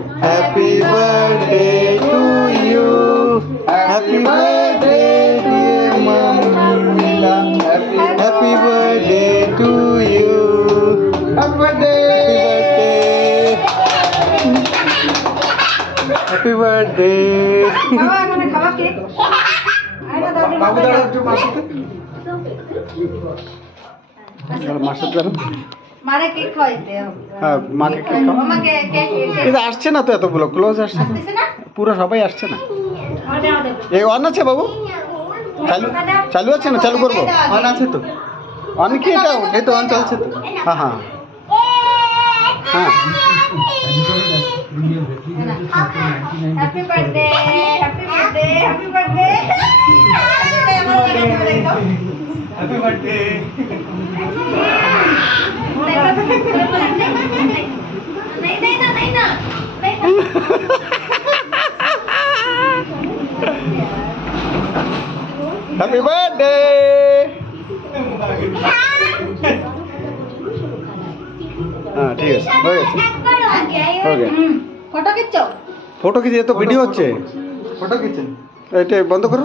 Happy birthday to you. Happy birthday dear Mamila. Happy birthday to you. Happy birthday. Happy birthday. খাওয়া কেক বাবু দাঁড়াও একটু মাসে দাঁড়াও মারে কেক খাওয়াইতে হবে। হ্যাঁ মাকে কেক খাও। আমাকে কেক কিন্তু আসছে না তো এতগুলো ক্লোজ আসছে না। আসতেছে না? পুরো সবাই আসছে না। এই অন আছে বাবু? চালু চালু আছে না? চালু করবো? অন আছে তো। অন কি এটা? এই তো অন চলছে তো। হ্যাঁ হ্যাঁ হ্যাঁ। Happy birthday happy birthday happy birthday happy birthday. Happy birthday. হ্যাঁ ঠিক আছে হয়ে গেছে ওকে। ফটো খিচ্ছো? ফটো খিচে তো ভিডিও হচ্ছে। ফটো খিচে এটা বন্ধ করো।